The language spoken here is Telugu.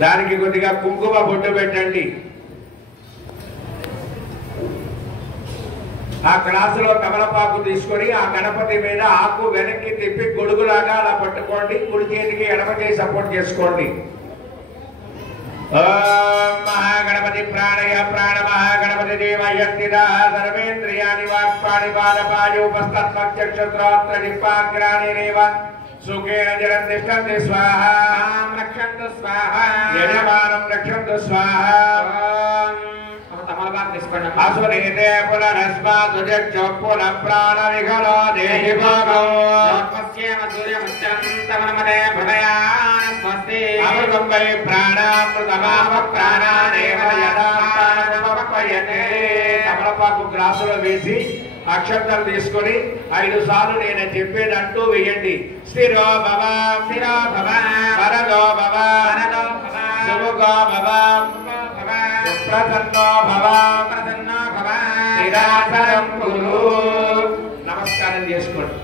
దానికి కొద్దిగా కుంకుమ బొట్టు పెట్టండి. ఆ గ్లాసులో తమలపాకు తీసుకొని ఆ గణపతి మీద ఆకు వెనక్కి తిప్పి గొడుగులాగా అలా పట్టుకోండి. కుడి చేతికి ఎడమ చేసి సపోర్ట్ చేసుకోండి. ఓం మహాగణపతి ప్రాణయ ప్రాణ మహాగణపతి దేవయంతిద సర్వేంద్రియాణి వాక్పాణి పాదపాయోపస్తత్మక్షత్రాత్ర నిపాగ్రాణిరేవ సుఖేన జలం తిష్టంతి స్వాహా రక్షంతు స్వాహా యజమానం రక్షంతు స్వాహా. అసునీతే పునరస్మాతు జక్షు పునః ప్రాణ విఘలో దేహి భాగం సూర్యముచ్చంతమనమదే హృదయాన స్వస్తి అమృతం వై ప్రాణామృతమాప ప్రాణానేవ యథాపయతే. తమలపాకు గ్లాసులో వేసి అక్షంతలు తీసుకొని 5 సార్లు నేను చెప్పేదంటూ వేయండి. స్థిరో భవ స్థిరో భవ వరదో భవ వరదో భవ సుముఖో భవ ప్రసన్నో భవ ప్రసన్నో భవ నిరాశరం కురు. నమస్కారం చేసుకోండి.